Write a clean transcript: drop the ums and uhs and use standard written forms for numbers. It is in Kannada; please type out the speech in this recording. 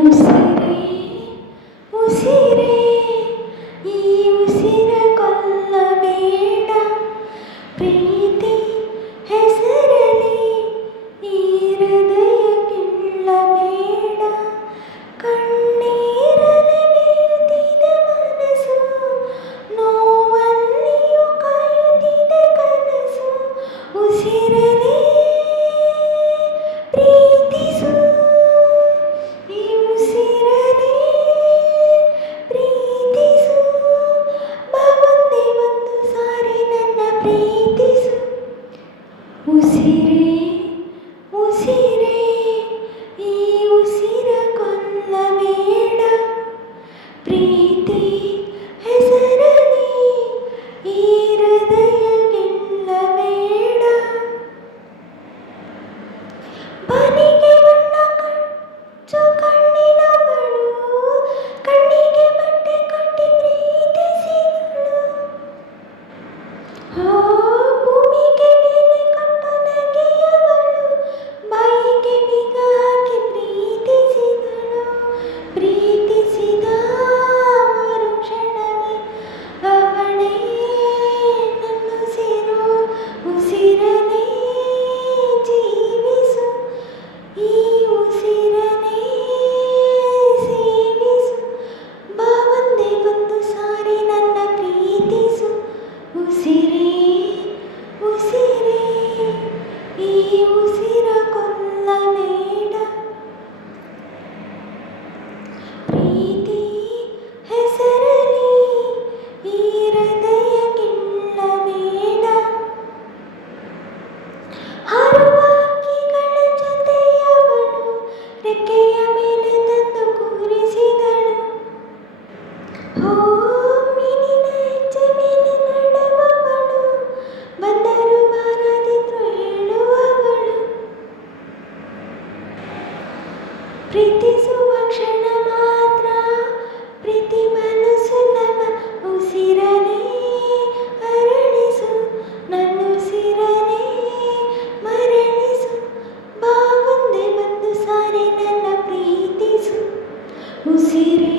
ಉಸಿರೇ ಉಸಿರೇ ಈ ಉಸಿರ ಕೊಲ್ಲಬೇಡ, ಪ್ರೀತಿ ಹೆಸರಲಿ ಈ ಹೃದಯ ಗಿಲ್ಲಬೇಡ. ಕಣ್ಣೀರಲಿ ಬೇಯುತ್ತಿದೆ ಮನಸ್ಸು, ನೋವಲ್ಲಿಯೂ ಕಾಯುತ್ತಿದೆ ಕನಸು. ಉಸಿರಲಿ ಪ್ರೀತಿಸು, ಈ ಉಸಿರಲಿ ಪ್ರೀತಿಸು. ಬಾ ಒಂದೇ ಒಂದು ಸಾರಿ ನನ್ನ ಪ್ರೀತಿಸು. ಉಸಿರೇ ಉಸಿರೇ ಈ ಉಸಿರ ಕೊಲ್ಲಬೇಡ, ಪ್ರೀತಿ ಹೆಸರಲಿ ಈ ಹೃದಯ ಗೆಲ್ಲಬೇಡ. ಬನಿಗೆ ಬಣ್ಣ ಕಚ್ಚು ಕಣ್ಣಿನವಳು, ಕಣ್ಣಿಗೆ ಬಟ್ಟೆ ಕಟ್ಟಿ ಪ್ರೀತಿಸಿದಳು. ಭೂಮಿಗೆ ಬೇಲಿ ಕಟ್ಟು ನಗೆಯವಳು, ಬಾಯಿಗೆ ಬೀಗ ಹಾಕಿ ಪ್ರೀತಿಸಿದಳು. ಪ್ರೀತಿಸಿದ ಮರುಕ್ಷಣವೇ ಅವಳೇ ನನ್ನುಸಿರು. ಉಸಿರನೇ ಜೀವಿಸು, ಈ ಉಸಿರನೇ ಸೇವಿಸು. ಬಾ ಒಂದೇ ಒಂದು ಸಾರಿ ನನ್ನ ಪ್ರೀತಿಸು. ಉಸಿರೇ ಉಸಿರೇ ಈ ಉಸಿರ ಕೊಲ್ಲಬೇಡ, ಪ್ರೀತಿ ಹೆಸರಲಿ ಈ ಹೃದಯ ಗೆಲ್ಲಬೇಡ. ಹಾರುವ ಹಕ್ಕಿಗಳ ಜೊತೆಯವಳು, ರೆಕ್ಕೆಯ ಮೇಲೆ ತಂದು ಕೂರಿಸಿದಳು. ಮೀನಿನ ಹೆಜ್ಜೆ ಮೇಲೆ ನಡೆಯುವವಳು, ಬಂದರು ಬಾರದಿದ್ರು ಹೇಳುವವಳು. ಪ್ರೀತಿಸುವ ಕ್ಷಣ ಮಾತ್ರ ಪ್ರೀತಿ ಬಲು ಸುಲಭ. ಉಸಿರನೇ ಅರಳಿಸು, ನನ್ನುಸಿರನೇ ಮರಳಿಸು. ಬಾ ಒಂದೇ ಒಂದು ಸಾರಿ ನನ್ನ ಪ್ರೀತಿಸು. ಉಸಿರೇ